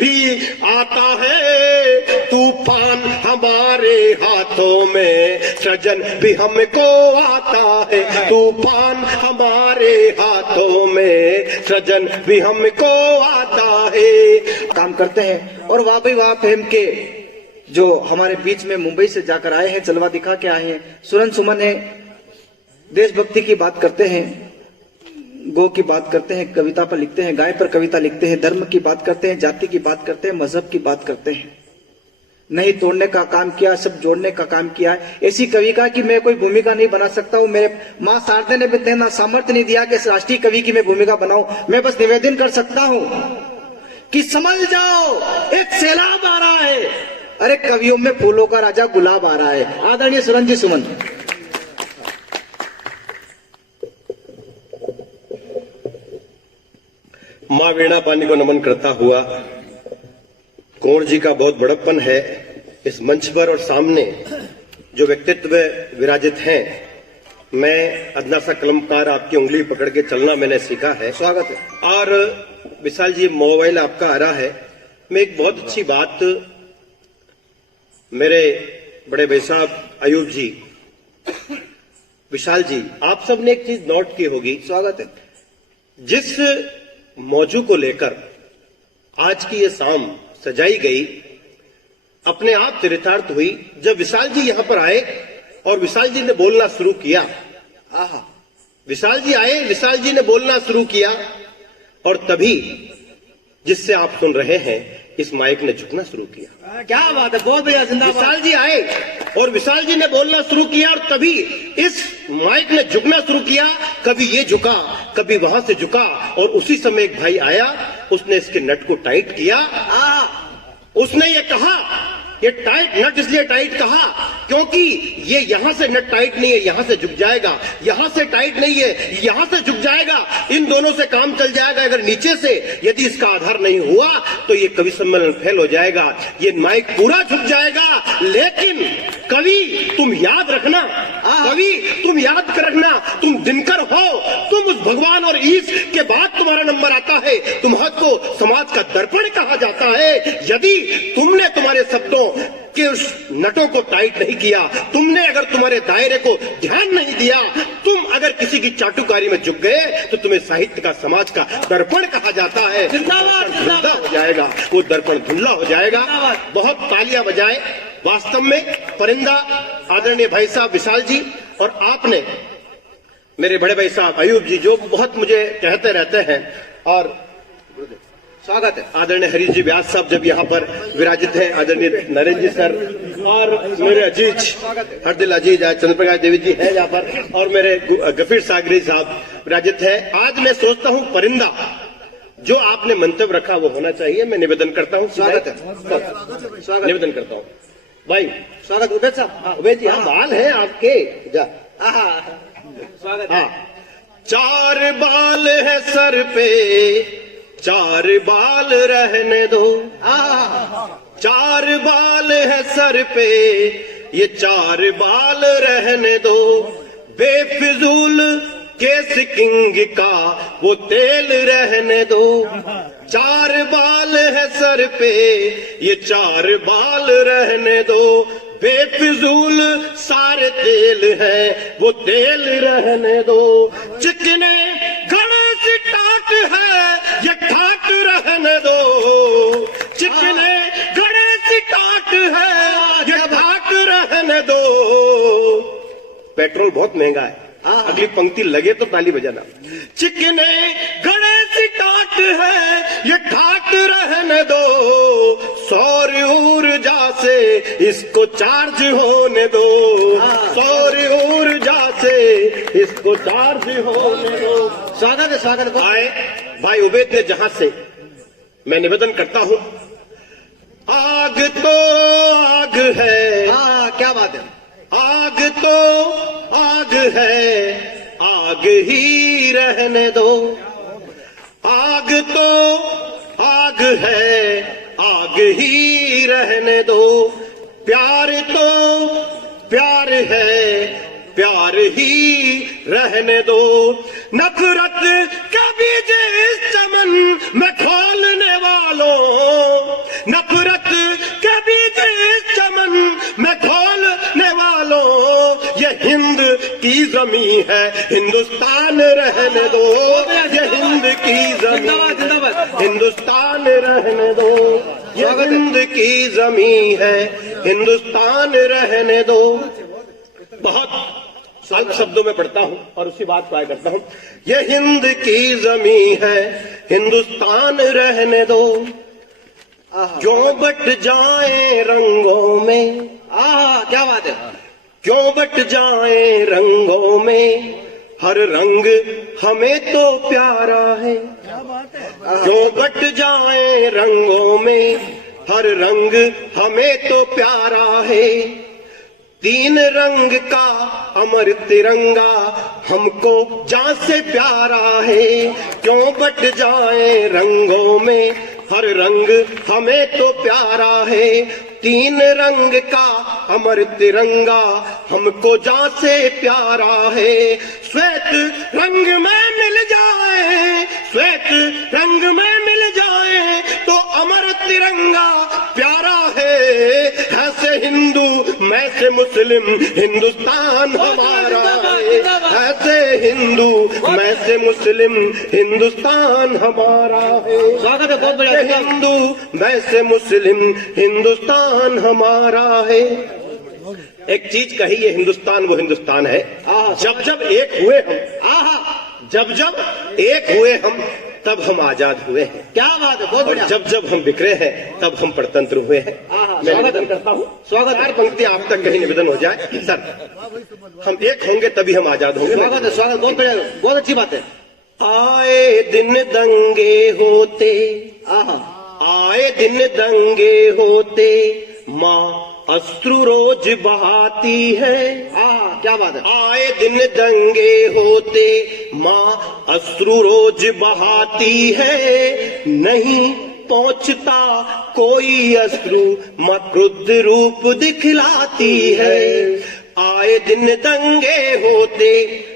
भी आता है, तूफान हमारे हाथों में, सृजन भी हमको आता है। तूफान हमारे हाथों में, सृजन भी हमको आता है। काम करते हैं। और वाह भाई वाह फिल्म के जो हमारे बीच में मुंबई से जाकर आए हैं, जलवा दिखा के आए हैं, सुरन सुमन है, देशभक्ति की बात करते हैं, गो की बात करते हैं, कविता पर लिखते हैं, गाय पर कविता लिखते हैं, धर्म की बात करते हैं, जाति की बात करते हैं, मजहब की बात करते हैं। नहीं तोड़ने का काम किया, सब जोड़ने का काम किया है। ऐसी कवि का कि मैं कोई भूमिका नहीं बना सकता हूँ, मेरे माँ शारदा ने भी इतना सामर्थ्य नहीं दिया कि इस राष्ट्रीय कवि की मैं भूमिका बनाऊं। मैं बस निवेदन कर सकता हूँ कि समझ जाओ, एक सैलाब आ रहा है। अरे कवियों में फूलों का राजा गुलाब आ रहा है। आदरणीय सुरन जी सुमन। माँ वीणा पानी को नमन करता हुआ, कुंवर जी का बहुत बड़प्पन है इस मंच पर और सामने जो व्यक्तित्व विराजित हैं। मैं अदना सा कलमकार, आपकी उंगली पकड़ के चलना मैंने सीखा है। स्वागत है। और विशाल जी, मोबाइल आपका आ रहा है। मैं एक बहुत अच्छी बात, मेरे बड़े भाई साहब अयूब जी, विशाल जी, आप सब ने एक चीज नोट की होगी। स्वागत है। जिस मौजू को लेकर आज की ये शाम सजाई गई, अपने आप चरितार्थ हुई जब विशाल जी यहां पर आए और विशाल जी ने बोलना शुरू किया। आहा, विशाल जी आए, विशाल जी ने बोलना शुरू किया और तभी जिससे आप सुन रहे हैं इस माइक ने झुकना शुरू किया। क्या बात है, बहुत बढ़िया, जिंदाबाद। विशाल जी आए और विशाल जी ने बोलना शुरू किया और तभी इस माइक ने झुकना शुरू किया। कभी ये झुका, कभी वहां से झुका और उसी समय एक भाई आया, उसने इसके नट को टाइट किया। उसने ये कहा, ये टाइट नट इसलिए टाइट कहा क्योंकि ये यहां से नट टाइट नहीं है, यहां से झुक जाएगा, यहां से टाइट नहीं है, यहां से झुक जाएगा, इन दोनों से काम चल जाएगा। अगर नीचे से यदि इसका आधार नहीं हुआ तो ये कवि सम्मेलन फेल हो जाएगा, ये माइक पूरा झुक जाएगा। लेकिन कवि तुम याद रखना, कवि तुम याद रखना, तुम दिनकर हो, तुम उस भगवान और ईश के बाद तुम्हारा नंबर आता है। तुम्हारे को समाज का दर्पण कहा जाता है। यदि तुमने तुम्हारे शब्दों कि उस नटों को टाइट नहीं किया, तुमने अगर तुम्हारे दायरे को ध्यान नहीं दिया, तुम अगर किसी की चाटुकारी में झुक गए तो तुम्हें साहित्य का, समाज का दर्पण कहा जाता है। धुंधला हो जाएगा, वो दर्पण धुंधला हो जाएगा। बहुत तालियां बजाए। वास्तव में परिंदा आदरणीय भाई साहब विशाल जी और आपने मेरे बड़े भाई साहब अयूब जी, जो बहुत मुझे कहते रहते हैं, और स्वागत है आदरणीय हरीश जी व्यास साहब जब यहाँ पर विराजित हैं, आदरणीय नरेंद्र जी सर और मेरे अजीज हरदिल अजीज चंद्रप्रकाश देवी जी है यहाँ पर, और मेरे गफीर सागरी साहब विराजित है। आज मैं सोचता हूँ परिंदा, जो आपने मंतव्य रखा वो होना चाहिए। मैं निवेदन करता हूँ। स्वागत है, स्वागत निवेदन करता हूँ भाई। स्वागत उबेद साहब। उबेद जी, हाँ बाल है आपके, जा स्वागत। हाँ, चार बाल है सर पे, चार बाल रहने दो। चार बाल है सर पे, ये चार बाल रहने दो। बेफिजूल केस किंग का वो तेल रहने दो। चार बाल है सर पे, ये चार बाल रहने दो। बेफिजूल सारे तेल है वो तेल रहने दो। चिकने घड़े से टाट है ये ठाट रहने दो। चिकने घड़े से टाट है ये ठाट रहने दो। पेट्रोल बहुत महंगा है, अगली पंक्ति लगे तो ताली बजाना। चिकने घड़े से टाट है ये ठाट रहने दो। सौर ऊर्जा से इसको चार्ज होने दो। सौर ऊर्जा से इसको चार्ज होने दो। स्वागत है, स्वागत है। आए भाई उबेद ने जहां से, मैं निवेदन करता हूं, आग तो आग है। क्या बात है। आग तो आग है, आग ही रहने दो। आग तो आग है, आग ही रहने दो। प्यार तो प्यार है, प्यार ही रहने दो। नफरत का बीज इस चमन में खोलने वालों, जमी है, हिंदुस्तान रहने दो, ये हिंद की जमी, हिंदुस्तान रहने दो, ये हिंद की जमी है, हिंदुस्तान रहने दो। बहुत अल्प शब्दों में पढ़ता हूं और उसी बात को आया करता हूं। ये हिंद की जमी है, हिंदुस्तान रहने दो, क्यों बट जाए रंगों में, क्या बात है, क्यों बट जाए रंगों में, हर रंग हमें तो प्यारा है, क्यों बट जाए रंगों में, हर रंग हमें तो प्यारा है। तीन रंग का अमर तिरंगा हमको जान से प्यारा है, क्यों बट जाए रंगों में, हर रंग हमें तो प्यारा है। तीन रंग का अमर तिरंगा हमको जान से प्यारा है। श्वेत रंग में मिल जाए, श्वेत रंग में मिल जाए तो अमर तिरंगा प्यारा है। ऐसे हिंदू मैं से मुस्लिम, हिंदुस्तान हमारा है। ऐसे हिंदू मैं से मुस्लिम, हिंदुस्तान हमारा है। स्वागत है, बहुत बढ़िया। हिंदू मैं से मुस्लिम, हिंदुस्तान हमारा है। एक चीज कही है, हिंदुस्तान वो हिंदुस्तान है जब जब एक हुए हम, जब जब एक हुए हम तब हम आजाद हुए हैं। क्या बात है, बहुत बढ़िया। जब जब हम बिखरे हैं तब हम परतंत्र हुए हैं। मैं निवेदन करता हूँ, स्वागत है। 4 पंक्ति आप तक कहीं निवेदन हो जाए। सर, हम एक होंगे तभी हम आजाद होंगे। स्वागत है, स्वागत, बहुत बढ़िया, बहुत अच्छी बात है। आए दिन दंगे होते, आए दिन दंगे होते, माँ अश्रु रोज बहाती है। क्या बात है। आए दिन दंगे होते, माँ अश्रु रोज बहाती है, नहीं पहुंचता कोई अश्रु माँ क्रुद्ध रूप दिखलाती है। आए दिन दंगे होते,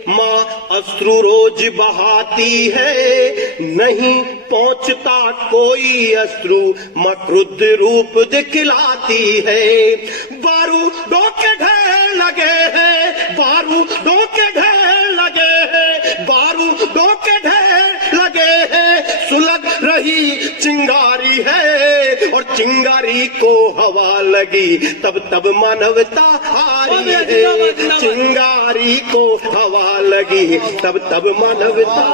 माँ अश्रु रोज बहाती है, नहीं पहुंचता कोई अश्रु माँ क्रुद्ध रूप दिखलाती है। बारूदों के ढेर लगे हैं, बारूदों के ढेर लगे हैं, बारूदों के ढेर लगे हैं, सुलग रही चिंगारी है और चिंगारी को हवा लगी तब तब मानवता हारी है। चिंगारी को हवा लगी तब तब मानवता,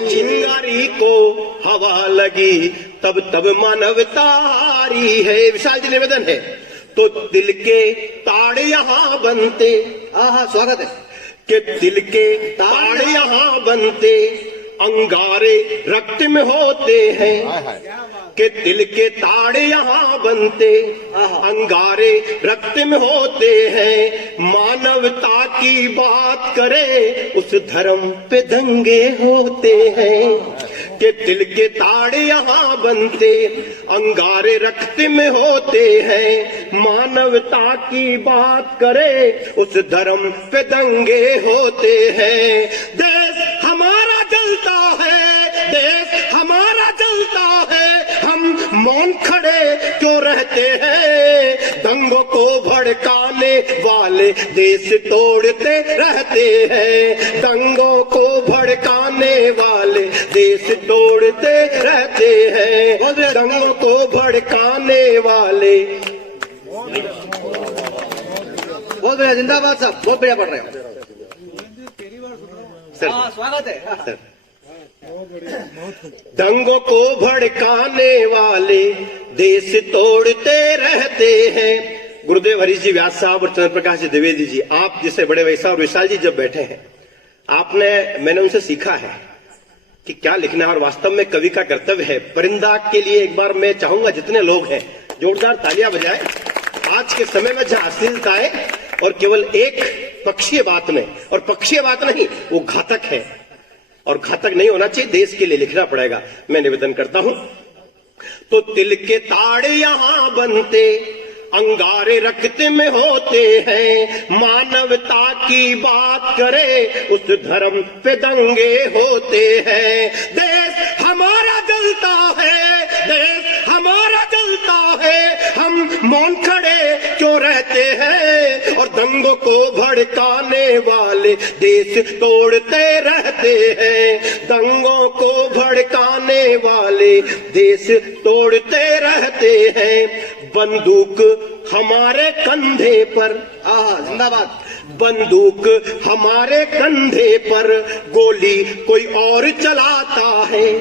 चिंगारी को हवा लगी तब तब मानवता हारी है। विशाल जी निवेदन है, तो दिल के ताड़ यहाँ बनते, स्वागत है, कि दिल के ताड़ यहाँ बनते, अंगारे रक्त में होते हैं, कि दिल के ताड़े यहाँ बनते, अंगारे रक्त में होते हैं। मानवता की बात करे उस धर्म पे दंगे होते हैं, कि दिल के ताड़े यहाँ बनते, अंगारे रक्त में होते हैं। मानवता की बात करे उस धर्म पे दंगे होते हैं। देश हमारा जलता है, देश हमारा जलता है, हम मौन खड़े क्यों रहते हैं। दंगों को भड़काने वाले देश तोड़ते रहते हैं, दंगों को भड़काने वाले देश तोड़ते रहते हैं, दंगों को भड़काने वाले। बहुत बढ़िया, जिंदाबाद साहब, बहुत बढ़िया पढ़ रहे हो सर। स्वागत है सर, दंगों को भड़काने वाले देश तोड़ते रहते हैं। गुरुदेव हरीश जी व्यास साहब और चंद्र प्रकाश जी द्विवेदी जी, आप जिसे बड़े वैसा और विशाल जी जब बैठे हैं, मैंने उनसे सीखा है कि क्या लिखना है और वास्तव में कवि का कर्तव्य है। परिंदा के लिए एक बार मैं चाहूंगा जितने लोग हैं जोरदार तालियां बजाएं। आज के समय में जहां अश्लीलता है और केवल एक पक्षीय बात में, और पक्षीय बात नहीं, वो घातक है और घातक नहीं होना चाहिए, देश के लिए लिखना पड़ेगा। मैं निवेदन करता हूं, तो तिल के ताड़े यहां बनते, अंगारे रक्त में होते हैं। मानवता की बात करे उस धर्म पे दंगे होते हैं। देश हमारा जलता है, देश हमारा जलता है, हम मौन खड़े क्यों रहते हैं और दंगों को भड़काने वाले देश तोड़ते रहते हैं, दंगों को भड़काने वाले देश तोड़ते रहते हैं। बंदूक हमारे कंधे पर, जिंदाबाद। बंदूक हमारे कंधे पर, गोली कोई और चलाता है।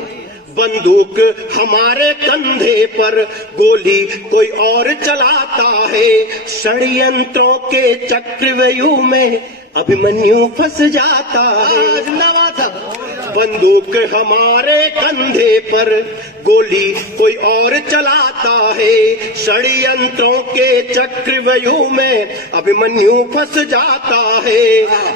बंदूक हमारे कंधे पर, गोली कोई और चलाता है। षड्यंत्रों के चक्रव्यूह में अभिमन्यु फंस जाता है। जिंदाबाद साहब। बंदूक हमारे कंधे पर, गोली कोई और चलाता है। षड्यंत्रों के चक्रव्यूह में अभिमन्यु फंस जाता है।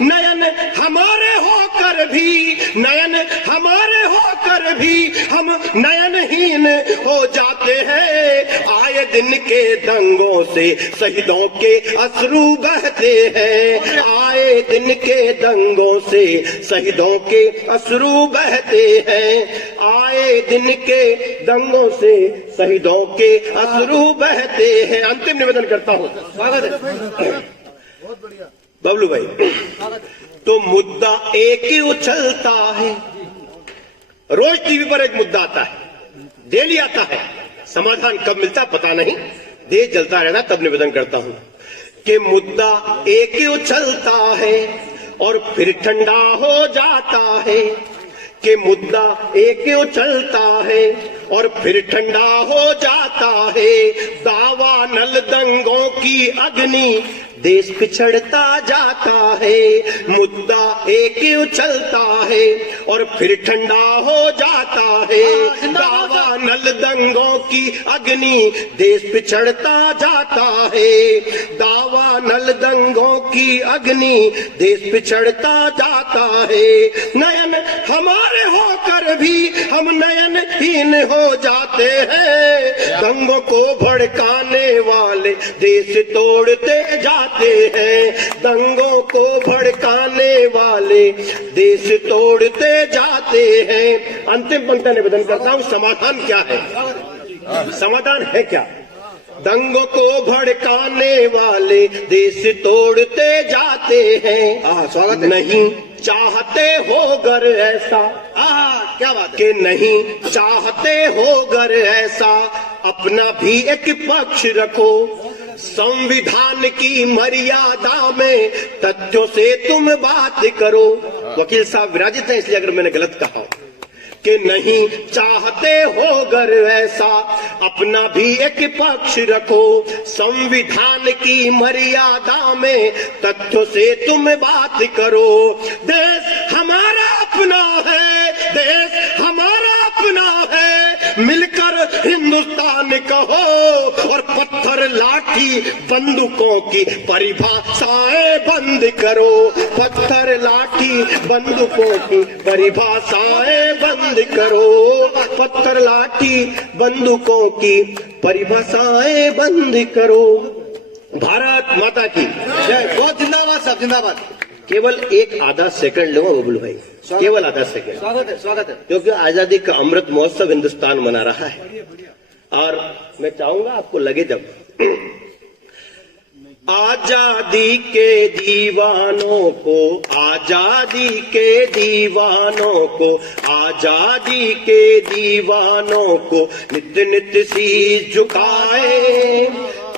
नयन हमारे होकर भी, नयन हमारे होकर भी हम नयनहीन हो जाते हैं। आए दिन के दंगों से शहीदों के अश्रु बहते हैं। आए दिन के दंगों से शहीदों के अश्रु बहते हैं। आए दिन के दंगों से शहीदों के अश्रु बहते हैं। अंतिम निवेदन करता हूं। स्वागत है। बबलू भाई, तो मुद्दा एक ही उछलता है। रोज टीवी पर एक मुद्दा आता है, डेली आता है, समाधान कब मिलता पता नहीं, देश जलता रहना। तब निवेदन करता हूं कि मुद्दा एक ही उछलता है और फिर ठंडा हो जाता है। कि मुद्दा एक ही उछलता है और फिर ठंडा हो जाता है। दावा नल दंगों की अग्नि देश पिछड़ता जाता है। मुद्दा एक ही उछलता है और फिर ठंडा हो जाता है। दावा नल दंगों की अग्नि देश पिछड़ता जाता है। दावा नल दंगों की अग्नि देश पिछड़ता जाता है। नयन हमारे होकर भी हम नयनहीन हो जाते हैं। दंगों को भड़काने वाले देश तोड़ते जाते हैं। दंगों को भड़काने वाले देश तोड़ते जाते हैं। अंतिम पंक्ति निवेदन करता हूं, समाधान क्या है? समाधान है क्या? दंगों को भड़काने वाले देश तोड़ते जाते हैं। स्वागत है। नहीं चाहते हो गर ऐसा, क्या बात है कि नहीं चाहते हो गर ऐसा, अपना भी एक पक्ष रखो। संविधान की मर्यादा में तथ्यों से तुम बात करो। वकील साहब विराजित हैं, इसलिए अगर मैंने गलत कहा कि नहीं चाहते हो गर ऐसा, अपना भी एक पक्ष रखो। संविधान की मर्यादा में तथ्यों से तुम बात करो। देश हमारा अपना है, देश हमारा अपना है, मिलकर हिंदुस्तान कहो और पत्थर लाठी बंदूकों की परिभाषाएं बंद करो। पत्थर लाठी बंदूकों की परिभाषाएं बंद करो। पत्थर लाठी बंदूकों की परिभाषाएं बंद करो। भारत माता की जय। बहुत जिंदाबाद साहब, जिंदाबाद। केवल एक आधा सेकंड लूंगा बबलू भाई, केवल आधा सेकंड। स्वागत है, स्वागत है। क्योंकि आजादी का अमृत महोत्सव हिंदुस्तान मना रहा है और मैं चाहूंगा आपको लगे जब आजादी के दीवानों को, आजादी के दीवानों को, आजादी के दीवानों को नित्य नित्य शीश झुकाए।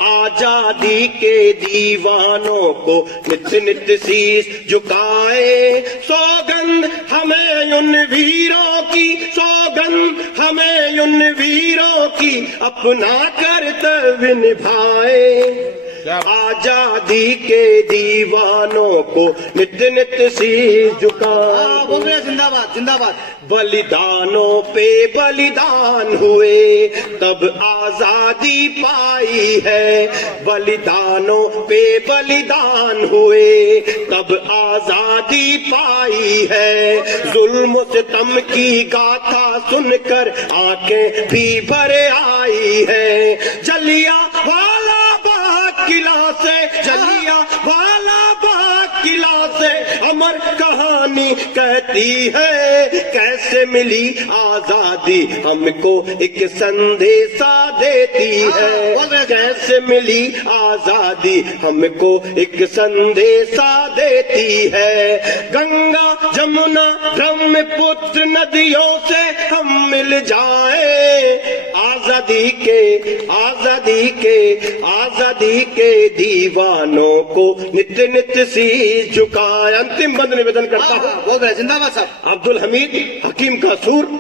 आजादी के दीवानों को नित्य नित्य शीश झुकाए। सौगंध हमें उन वीरों की, सौगंध हमें उन वीरों की, अपना कर्तव्य निभाए। आजादी के दीवानों को नित्य नित्य शीश झुकाए। बोल रहे जिंदाबाद, जिंदाबाद। बलिदानों पे बलिदान हुए तब आजादी पाई है। बलिदानों पे बलिदान हुए तब आजादी पाई है। जुल्म सितम की गाथा सुनकर आंखें भी भर आई है। जलियांवाला बाग किला से, जलियांवाला बाग किला से अमर कहानी वाणी कहती है, कैसे मिली आजादी हमको एक संदेशा देती है, कैसे मिली आजादी हमको एक संदेशा देती है। गंगा जमुना ब्रह्मपुत्र नदियों से हम मिल जाए, आजादी के दीवानों को नित्य नित्य शीश झुकाए। अंतिम बंद निवेदन करता हूँ। बोल रहे जिंदाबाद साहब। अब्दुल हमीद हकीम का सूर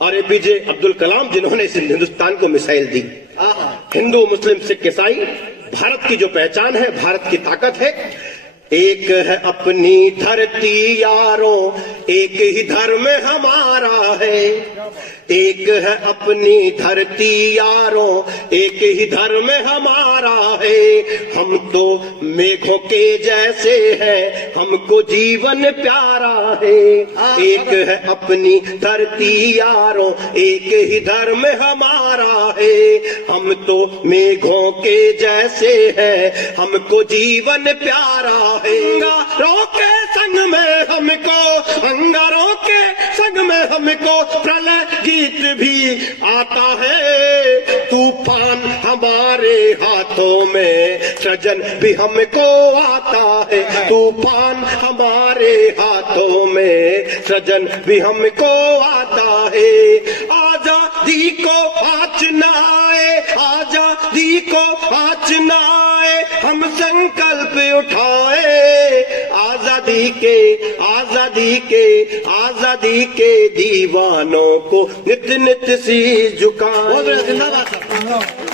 और एपीजे अब्दुल कलाम, जिन्होंने इस हिंदुस्तान को मिसाइल दी। हिंदू मुस्लिम सिख ईसाई, भारत की जो पहचान है, भारत की ताकत है। एक है अपनी धरती यारों, एक ही धर्म हमारा है। एक है अपनी धरती यारों, एक ही धर्म हमारा है। हम तो मेघों के जैसे हैं, हमको जीवन प्यारा है। एक है अपनी धरती यारों, एक ही धर्म हमारा है। हम तो मेघों के जैसे हैं, हमको जीवन प्यारा है। अंगारों के संग में हमको प्रलय गीत भी आता है। तूफान हमारे हाथों में, सृजन भी हमको आता है। तूफान हमारे हाथों में, सृजन भी हमको आता है। आजादी को आँच न आए, आजादी को आँच न आए, हम संकल्प उठाए। आजादी के दीवानों को नित्य नित्य शीश झुकाए।